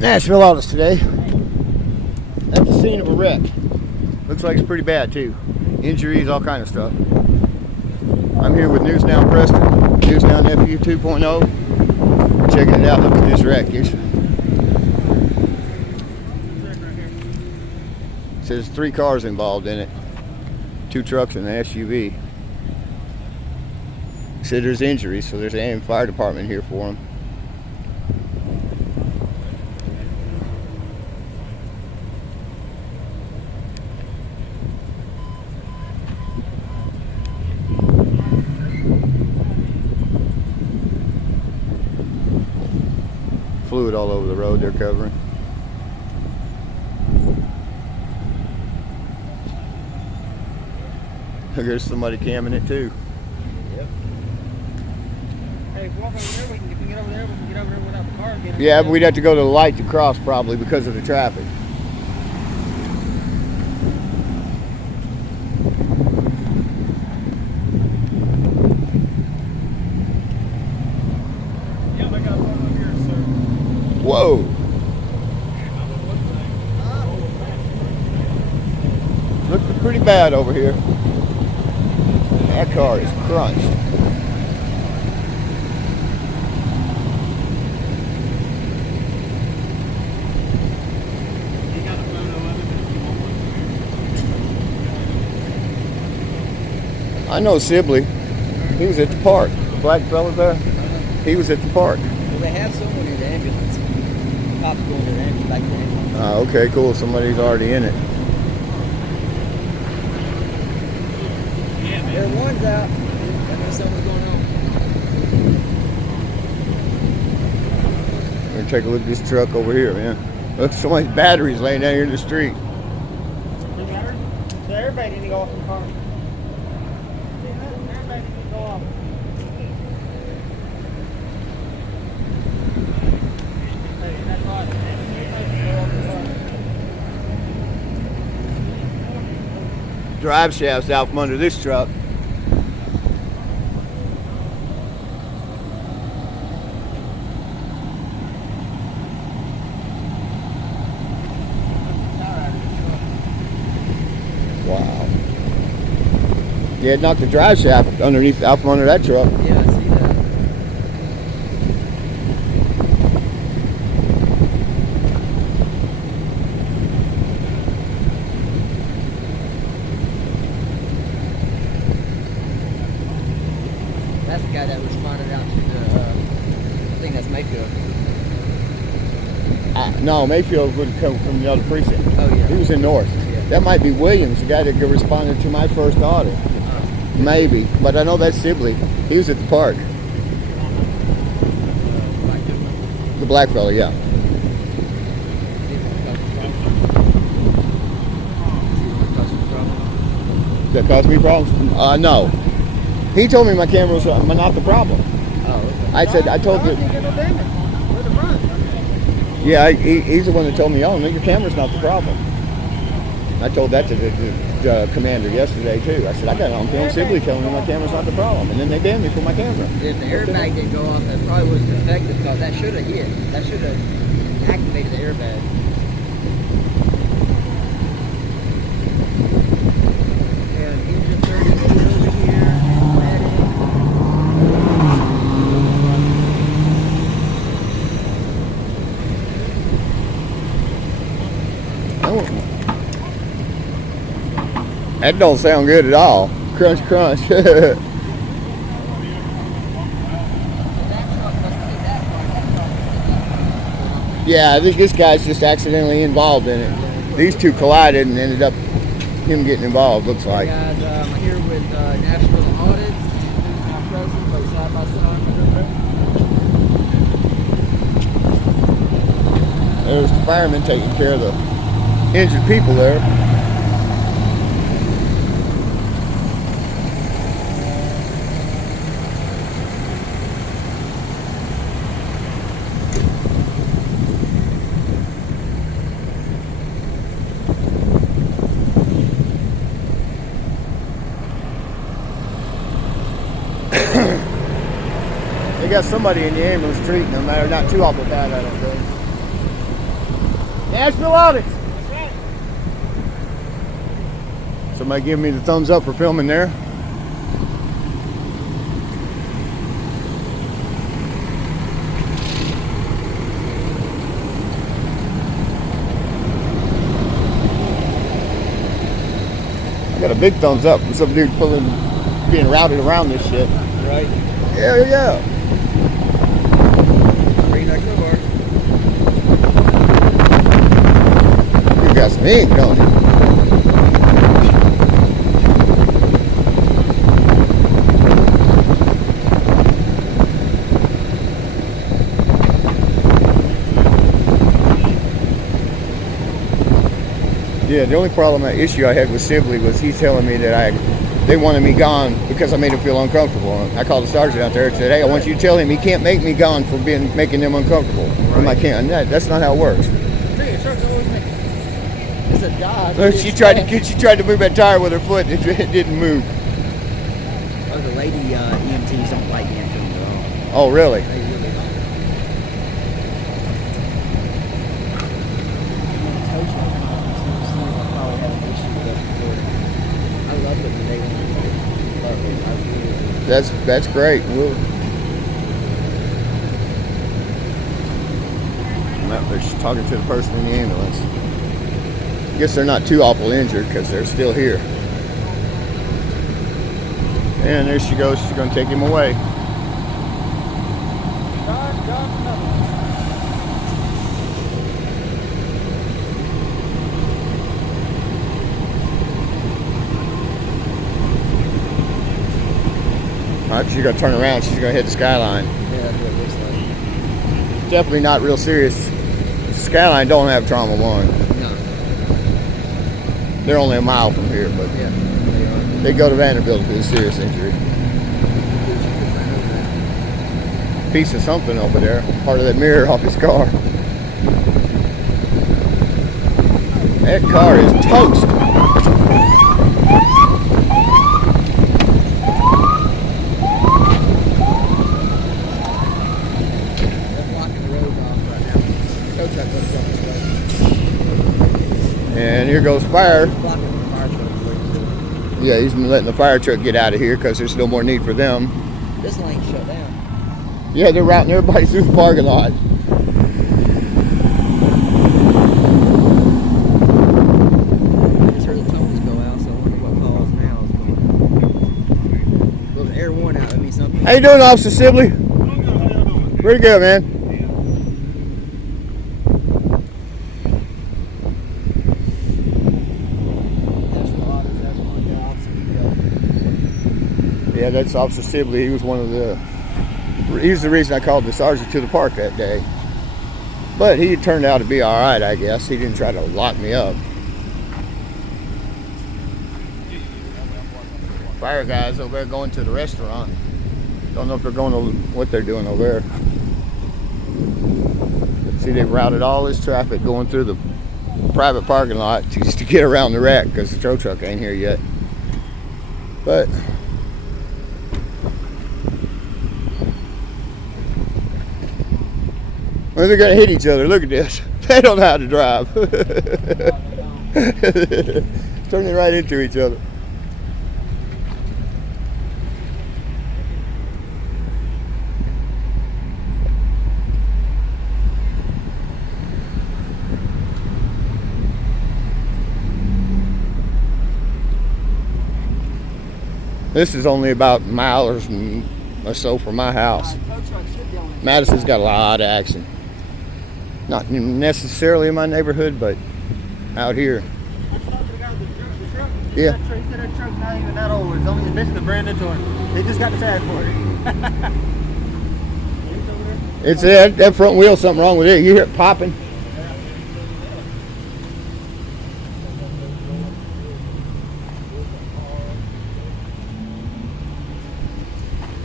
Nashville Autos today. At the scene of a wreck. Looks like it's pretty bad too. Injuries, all kind of stuff. I'm here with News Now Preston, News Now Nephew 2.0. Checking it out. Look at this wreck. It says 3 cars involved in it. 2 trucks and an SUV. Said there's injuries, so there's an fire department here for them. Fluid all over the road they're covering. There's somebody camming it too. Yep. Hey, walk over there, if we can get over there, we can get over there without the car again. Yeah, but we'd have to go to the light to cross probably because of the traffic. Yeah, I got one over here, sir. Whoa. Looking pretty bad over here. That car is crunched. You got a photo of it if you want one. I know Sibley. He was at the park. The black fella there. He was at the park. Well, they have someone in the ambulance. Cops going to the ambulance, back to the ambulance. Okay, cool. Somebody's already in it. Yeah, man. There, one's out. That means something's going on. We're gonna take a look at this truck over here, man. Look, so many batteries laying down here in the street. The battery? The airbag didn't go off in the car. The airbag didn't go off. Hey, that's right. Airbag didn't go off the car. Drive shafts out from under this truck. Wow. Yeah, it knocked the drive shaft underneath, out from under that truck. Yeah, I see that. That's the guy that responded out to the, I think that's Mayfield. No, Mayfield would have come from the other precinct. Oh, yeah. He was in North. Yeah. That might be Williams, the guy that responded to my first order. Maybe, but I know that's Sibley. He was at the park. The black fella, yeah. That caused me problems? No. He told me my camera was not the problem. Oh, I told you. Yeah, he's the one that told me, oh, no, your camera's not the problem. I told that to the commander yesterday, too. I said, I got it on film. Sibley telling me my camera's not the problem. And then they damned me for my camera. If the airbag didn't go off, that probably was defective because that should have hit. That should have activated the airbag. And engine 32 over here, and medic. That don't sound good at all. Crunch, crunch. Yeah, I think this guy's just accidentally involved in it. These two collided and ended up him getting involved, looks like. Guys, I'm here with Nashville Audits. Preston, both side by side. There's the fireman taking care of the injured people there. They got somebody in the ambulance treating them. They're not too awful bad, I don't think. Nashville Audits. That's right. Somebody give me the thumbs up for filming there. I got a big thumbs up from some dude being routed around this shit. Right. Yeah. Bring that crowbar. You got some ink, don't you? Yeah, the only issue I had with Sibley was he's telling me that they wanted me gone because I made him feel uncomfortable. I called the sergeant out there and said, hey, I want you to tell him he can't make me gone for making them uncomfortable. Right. I can't. That's not how it works. It's a dog. She tried to move that tire with her foot and it didn't move. Oh, the lady EMTs don't like EMTs at all. Oh, really? They really don't. I love it when they love it. I really do. That's great. They're just talking to the person in the ambulance. I guess they're not too awful injured because they're still here. And there she goes. She's going to take him away. All right, she's going to turn around. She's going to hit the skyline. Yeah, that's what it looks like. Definitely not real serious. Skyline don't have trauma 1. No. They're only a mile from here, but Yeah, they go to Vanderbilt for a serious injury. Piece of something over there, part of that mirror off his car. That car is toast. And here goes fire. Yeah, he's letting the fire truck get out of here because there's no more need for them. This lane shut down. Yeah, they're routing everybody through the parking lot. I just heard the totals go out, so I wonder what calls now is going on. Well, the air one out, that means something. How you doing, Officer Sibley? Pretty good, man. Yeah, that's Officer Sibley. He was he's the reason I called the sergeant to the park that day. But he turned out to be all right, I guess. He didn't try to lock me up. Fire guys over there going to the restaurant. Don't know if they're going to what they're doing over there. See, they routed all this traffic going through the private parking lot just to get around the wreck because the tow truck ain't here yet. But well, they're gonna hit each other. Look at this. They don't know how to drive. Turning right into each other. This is only about a mile or so from my house. Madison's got a lot of action. Not necessarily in my neighborhood, but out here. Yeah. He said that truck's not even that old. It's only missing the brand new to it. They just got the tag for it. It's that front wheel, something wrong with it. You hear it popping.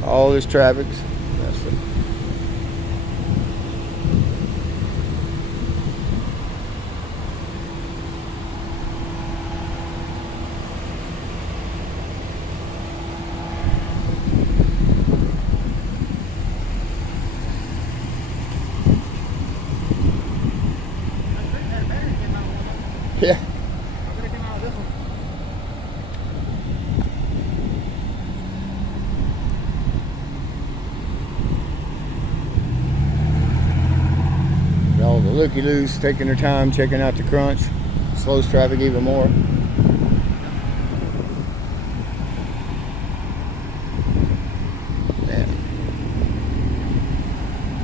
All this traffic. That's it. Yeah. I'm gonna come out of this one. All the looky-loos taking their time, checking out the crunch. Slows traffic even more. Man.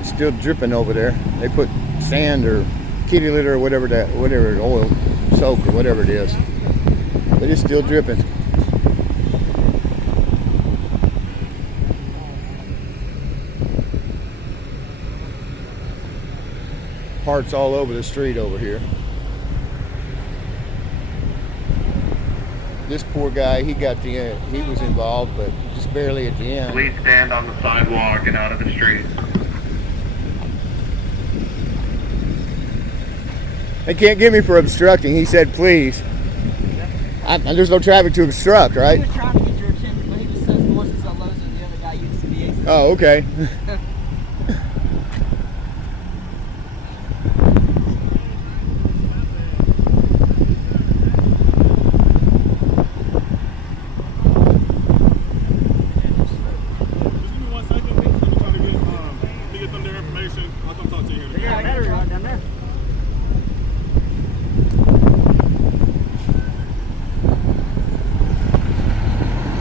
It's still dripping over there. They put sand or kitty litter or whatever oil soak or whatever it is. But it's still dripping. Parts all over the street over here. This poor guy, he was involved, but just barely at the end. Please stand on the sidewalk and out of the street. They can't get me for obstructing. He said, please. There's no traffic to obstruct, He right? was trying to get your attention, but he was so forced and so low, so the other guy used to be. Oh, okay.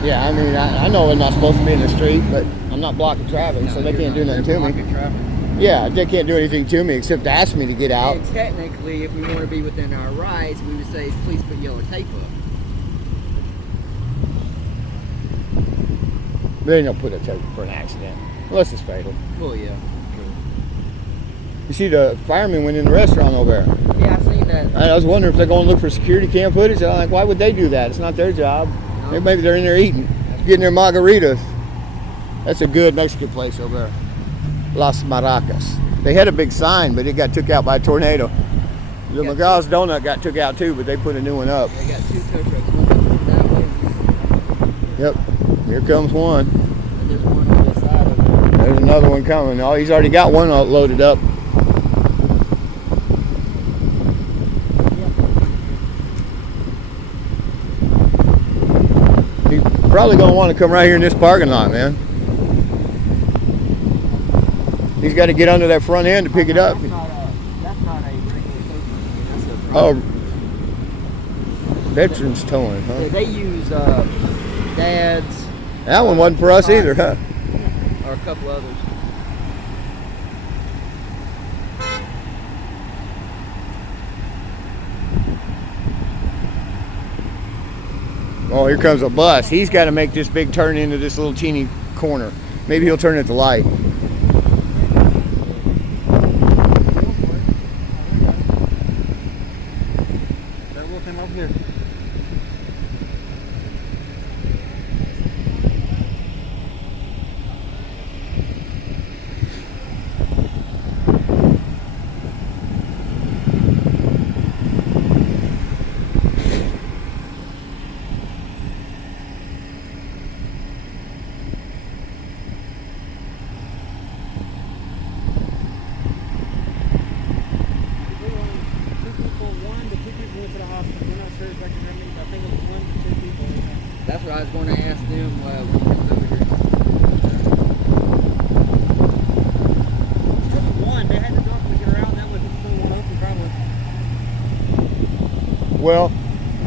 Yeah, I mean, I know we're not supposed to be in the street, but I'm not blocking traffic, so they can't do nothing to me. Yeah, they can't do anything to me except ask me to get out. And technically, if we want to be within our rights, we would say, please put yellow tape up. They don't put a tape for an accident, unless it's fatal. Well, yeah. You see, the firemen went in the restaurant over there. Yeah, I've seen that. I was wondering if they're going to look for security cam footage. I'm like, why would they do that? It's not their job. No. Maybe they're in there eating, getting their margaritas. That's a good Mexican place over there. Las Maracas. They had a big sign, but it got took out by a tornado. The McGraw's Donut got took out too, but they put a new one up. They got two tow trucks. One that way. Yep, here comes one. And there's one on the side of it. There's another one coming. Oh, he's already got one loaded up. He's probably going to want to come right here in this parking lot, man. He's got to get under that front end to pick it up. That's not a regular tow truck. That's a Oh, private. veterans towing, huh? They use dads. That one wasn't for us either, huh? Or a couple others. Oh, here comes a bus. He's got to make this big turn into this little teeny corner. Maybe he'll turn at the light. Over here. That's what I was going to ask them when he comes over here. One, they had to drop to get around. That was one open, probably. Well,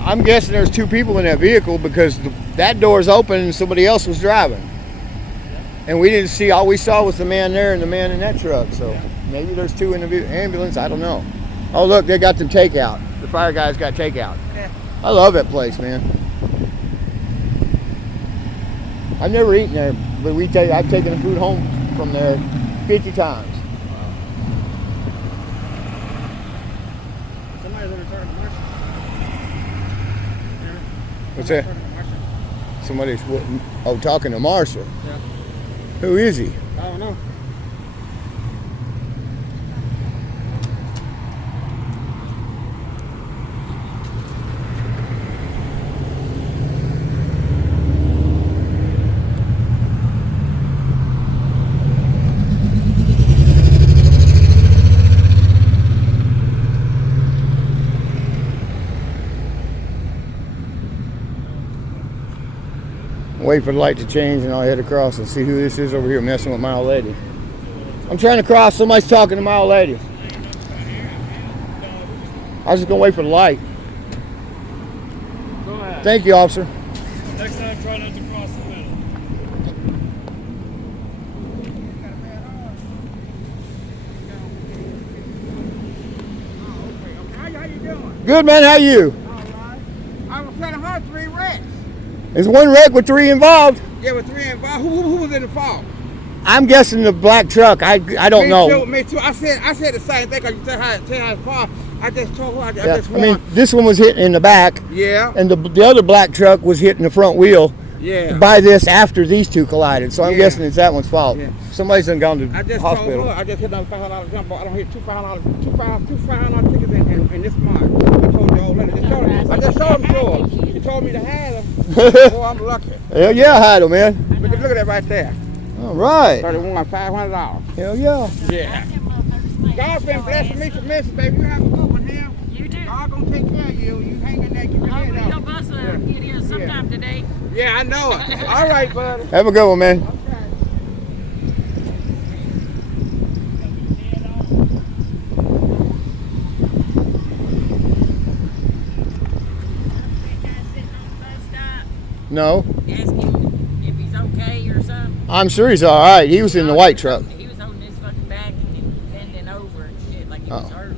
I'm guessing there's two people in that vehicle because that door's open and somebody else was driving. And we didn't see, all we saw was the man there and the man in that truck. So maybe there's two in the ambulance, I don't know. Oh look, they got them takeout. The fire guys got takeout. Yeah. I love that place, man. I've never eaten there, but I've taken the food home from there 50 times. Somebody's over talking to Marcia. What's that? Somebody's talking to Marshall. Yeah. Who is he? I don't know. Wait for the light to change and I'll head across and see who this is over here messing with my old lady. I'm trying to cross. Somebody's talking to my old lady. I was just gonna wait for the light. Go ahead. Thank you, officer. Next time, try not to cross the middle. How you doing? Good, man. How you? All right. I was trying to hunt 3 wrecks. There's one wreck with 3 involved. Yeah, with 3 involved. Who was in the fault? I'm guessing the black truck. I don't know. Me too. I said the same thing because you said how it's fault. I just told her. I Yeah, just I mean, this one was hit in the back, Yeah. and the other black truck was hitting the front wheel Yeah. by this after these 2 collided. So I'm Yeah. guessing it's that one's fault. Yeah. Somebody's done gone to I just hospital. told her. I just hit another $500 jump ball. I don't hit two $500 tickets in this month. I told the old lady. I just showed them to her. She told me to have them. Boy, I'm lucky. Hell yeah, I had him, man. Look at that right there. All right. 31, $500. Hell yeah. Yeah. God's been blessing me tremendously, baby. You have a good one here. You do. God gonna take care of you. You hang in there, keep your I'll head be your out. bus get here sometime today. Yeah, I know it. All right, buddy. Have a good one, man. No, Ask him if he's okay or something. I'm sure he's all right. He was in the white truck. He was holding his fucking back and bending over and shit like he was Oh. hurt.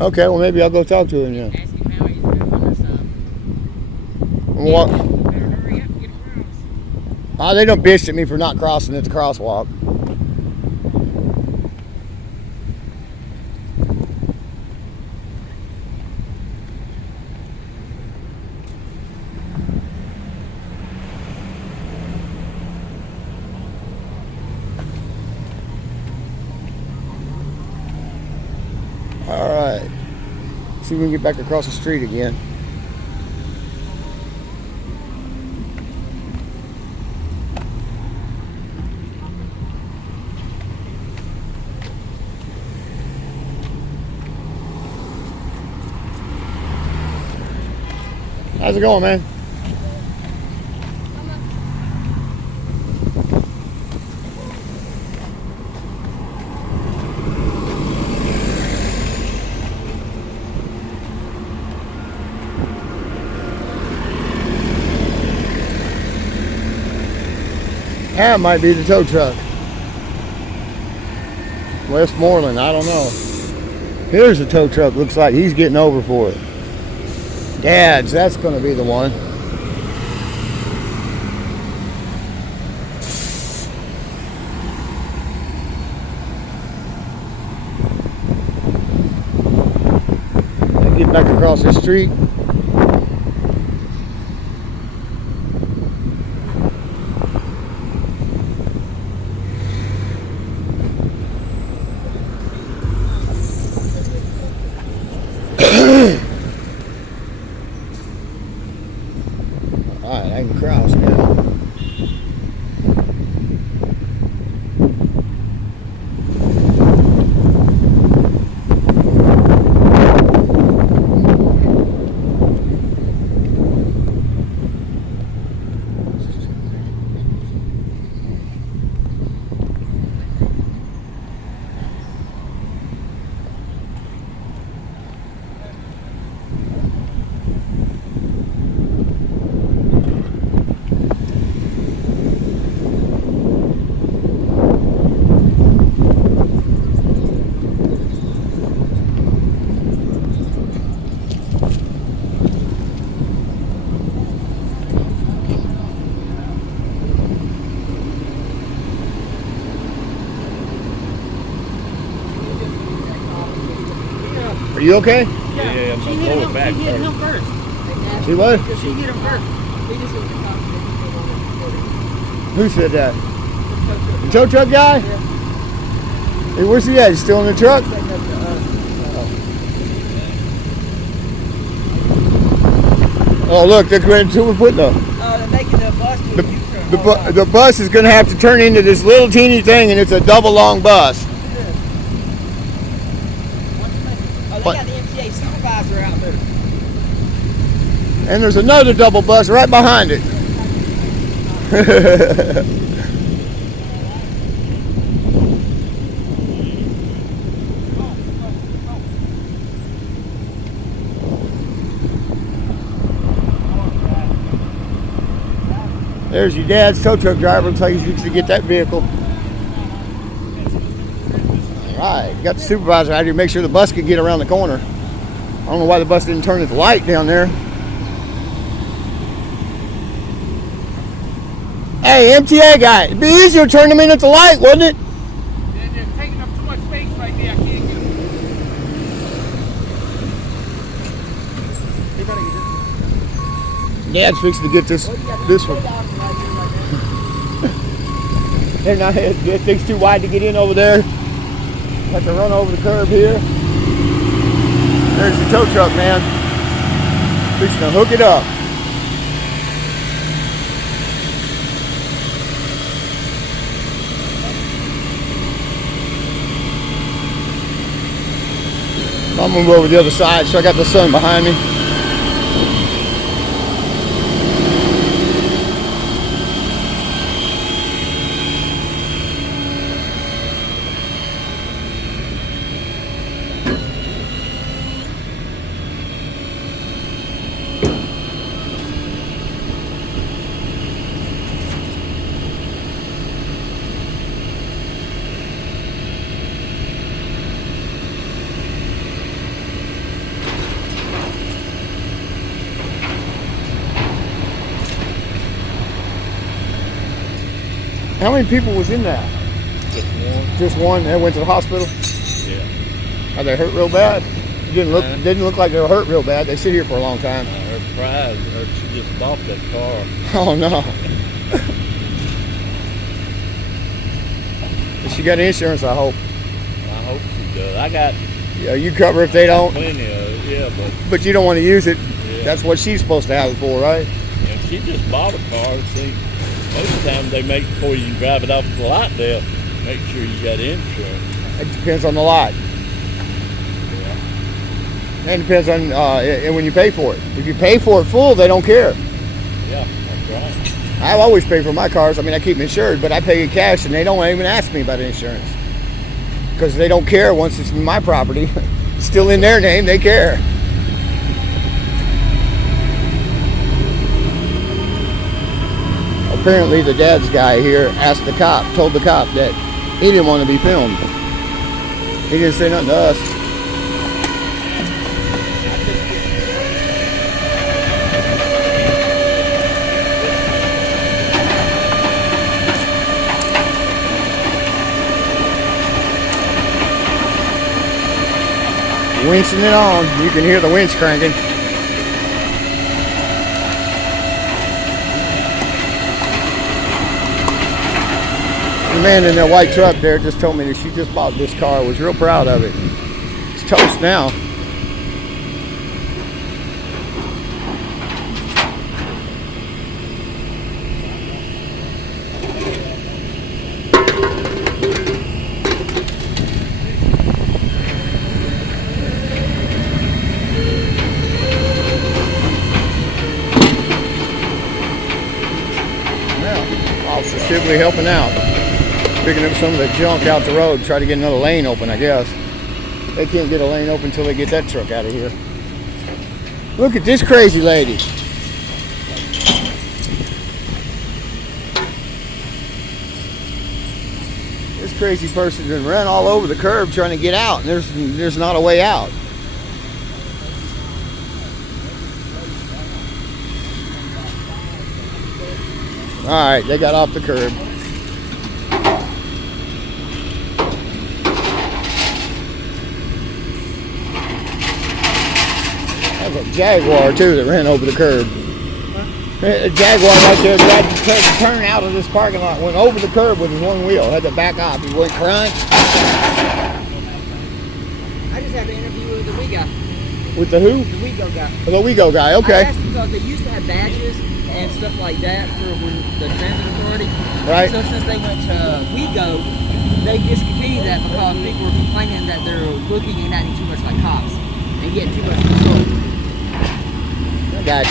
Okay, well maybe I'll go talk to him. Yeah. Ask him how he's doing or something. What? You better hurry up and get across. They don't bitch at me for not crossing at the crosswalk. All right. See if we can get back across the street again. How's it going, man? That might be the tow truck. Westmoreland, I don't know. Here's the tow truck. Looks like he's getting over for it. Dad's, that's going to be the one. Get back across the street. Alright, I can cross now. Are you okay? Yeah, I'm going back. She hit him first. See what? She hit him first. Who said that? The tow truck guy? Hey, where's he at? He's still in the truck? Oh, look, they're going to we're putting They're making the bus to a U-turn. the bus is going to have to turn into this little teeny thing, and it's a double long bus. Oh, they got the MTA supervisor out there. And there's another double bus right behind it. There's your dad's tow truck driver. Looks like he's fixing to get that vehicle. All right, got the supervisor out here. Make sure the bus can get around the corner. I don't know why the bus didn't turn its light down there. Hey, MTA guy, it'd be easier to turn them in at the light, wouldn't it? They're taking up too much space right there. I can't get them. Dad's fixing to get this one. They're not. That thing's too wide to get in over there. Have to run over the curb here. There's the tow truck, man. Fixing to hook it up. I'm gonna move over the other side, so I got the sun behind me. How many people was in that? Just one. Just one. They went to the hospital. Yeah. Are they hurt real bad? It didn't look like they were hurt real bad. They sit here for a long time. Her pride, she just bought that car. Oh no. She got insurance, I hope. I hope she does. I got Yeah, you cover if they don't. plenty of it, yeah, But you don't want to use it. Yeah. That's what she's supposed to have it for, right? and she just bought a car. See, most of the time they make before you drive it off the lot, they'll make sure you got insurance. It depends on the lot. Yeah. And it depends on when you pay for it. If you pay for it full, they don't care. Yeah, that's right. I always pay for my cars. I mean, I keep them insured, but I pay it cash, and they don't even ask me about insurance because they don't care once it's my property. It's still in their name, they care. Apparently, the dad's guy here told the cop that he didn't want to be filmed. He didn't say nothing to us. Winching it on. You can hear the winch cranking. The man in that white truck there just told me that she just bought this car, was real proud of it. It's toast now. Officer Sibley helping out, picking up some of the junk out the road, try to get another lane open, I guess. They can't get a lane open until they get that truck out of here. Look at this crazy lady. This crazy person just ran all over the curb trying to get out, and there's not a way out. All right, they got off the curb. That's a Jaguar too that ran over the curb. A Jaguar right there tried to turn out of this parking lot, went over the curb with his one wheel, had to back off. He went crunch. I just had an interview with the WE guy. With the who? The WE guy. The WeGo guy, I okay. asked him because they used to have badges and stuff like that for when the transit authority. Right. So since they went to WeGo, they discontinued that because people were complaining that they're looking and acting too much like cops and getting too much control. I got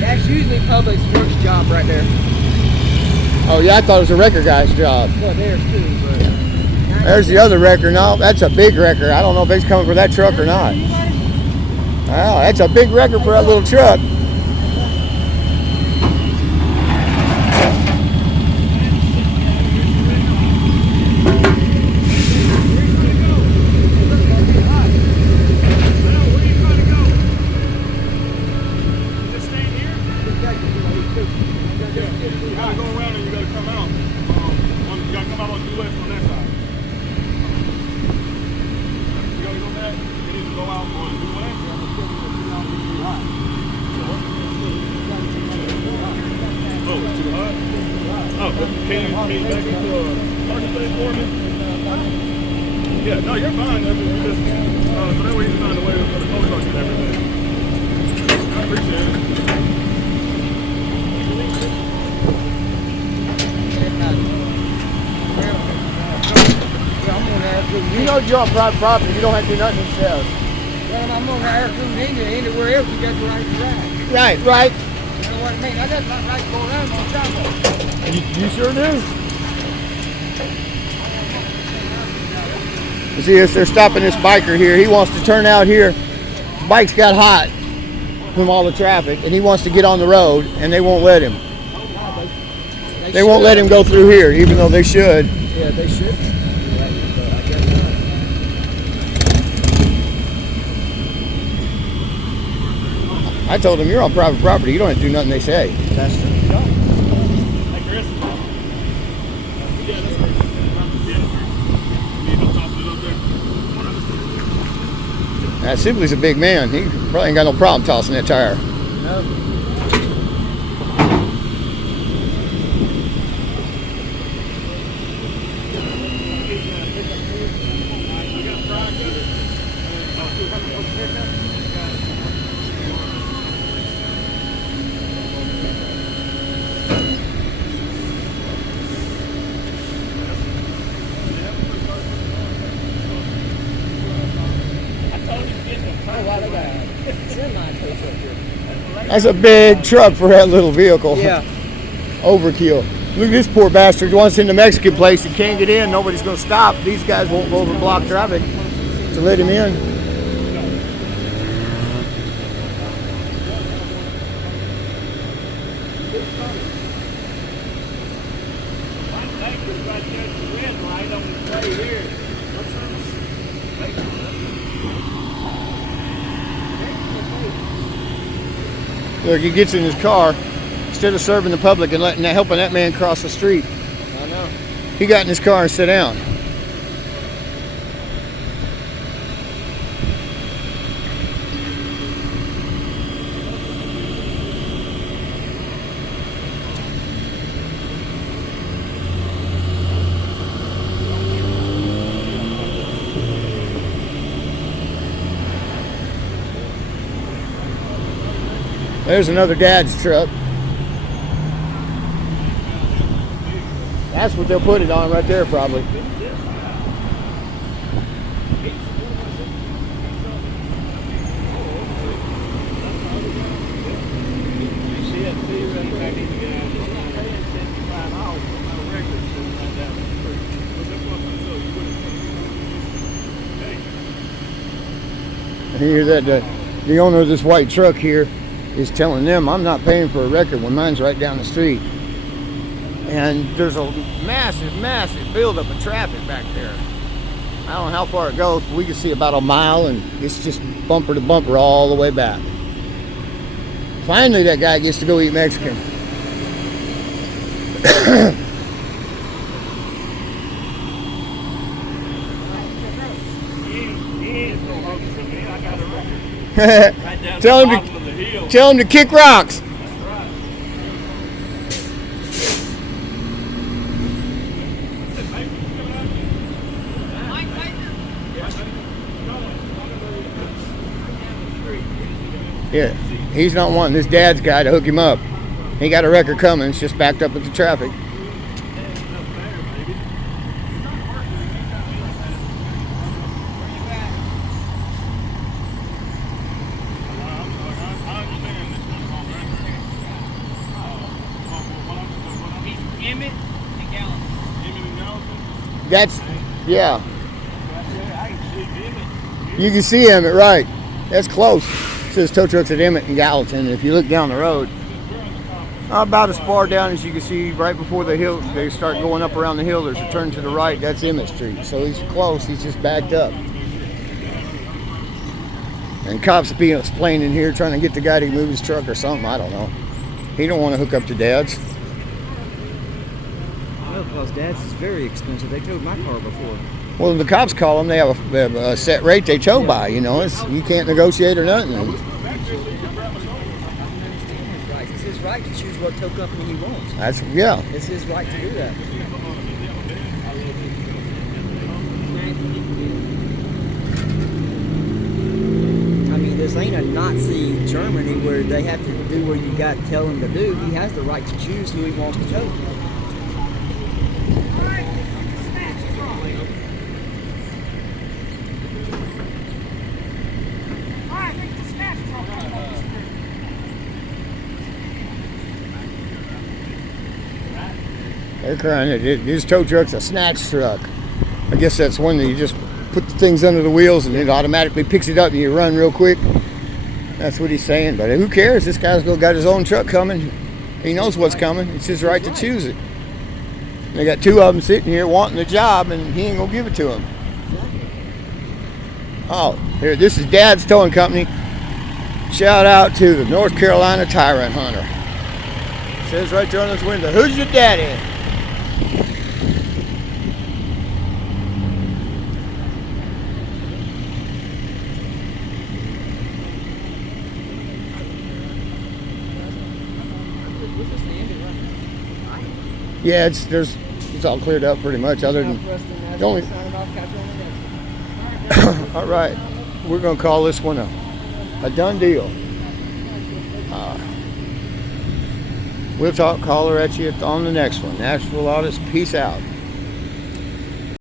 That's usually public works job right there. Oh yeah, I thought it was a wrecker guy's job. Well, there's too, but There's the other wrecker. No, that's a big wrecker. I don't know if he's coming for that truck or not. Wow, that's a big wrecker for that little truck. You gotta go around and you gotta come out. You gotta come out on due west on that side. You gotta go back. You need to go out on due west. Oh, it's too hot? Oh, but can you back into a parking space for me? Yeah, no, you're fine. I mean, you just, so that way you can find a way for the tow truck and everything. I appreciate it. You know you're on private property. You don't have to do nothing themselves. well, I'm on the air cruise anywhere else, you got the right to ride. Right. You know what I mean? I got the right to go around on top. You sure do. You see this? They're stopping this biker here. He wants to turn out here. Bike's got hot from all the traffic, and he wants to get on the road, and they won't let him. They won't let him go through here, even though they should. Yeah, they should. I told him, you're on private property. You don't have to do nothing they say. That's true. Hey, Chris. Yeah, that's Chris. You need no tossing up there. Sibley's a big man. He probably ain't got no problem tossing that tire. No. That's a big truck for that little vehicle. Yeah. Overkill. Look at this poor bastard. Wants in the Mexican place. He can't get in. Nobody's going to stop. These guys won't go over block traffic to let him in. Look, he gets in his car instead of serving the public and helping that man cross the street. I know. He got in his car and sat down. There's another dad's truck. That's what they'll put it on right there, probably. I hear that the owner of this white truck here is telling them, I'm not paying for a record when mine's right down the street. And there's a massive buildup of traffic back there. I don't know how far it goes, but we can see about a mile, and it's just bumper to bumper all the way back. Finally, that guy gets to go eat Mexican. Tell him to kick rocks. Yeah, he's not wanting this dad's guy to hook him up. He got a wrecker coming. It's just backed up with the traffic. Emmett and Gallatin. Emmett and Gallatin. That's, yeah. I can see Emmett. You can see Emmett, right. That's close. It says tow trucks at Emmett and Gallatin. And if you look down the road, about as far down as you can see, right before the hill, they start going up around the hill, there's a turn to the right, that's Emmett Street. So he's close, he's just backed up. And cops being explaining here, trying to get the guy to move his truck or something, I don't know. He don't want to hook up to Dad's. No, because Dad's is very expensive. They towed my car before. Well, the cops call them, they have a set rate they tow by, you know. You can't negotiate or nothing. It's his right to choose what tow company he wants. That's, yeah. It's his right to do that. I mean, this ain't a Nazi Germany where they have to do what you got to tell him to do. He has the right to choose who he wants to tow. They're crying. This tow truck's a snatch truck. I guess that's one that you just put the things under the wheels and it automatically picks it up and you run real quick. That's what he's saying. But who cares? This guy's got his own truck coming. He knows what's coming. It's his right to choose it. They got two of them sitting here wanting the job and he ain't gonna give it to them. Oh, here, this is Dad's Towing Company. Shout out to the North Carolina Tyrant Hunter. It says right there on this window, who's your daddy? Yeah, it's all cleared up pretty much, other than the only. All right, we're gonna call this one a done deal. We'll holler at you on the next one. Nashville Audits, peace out.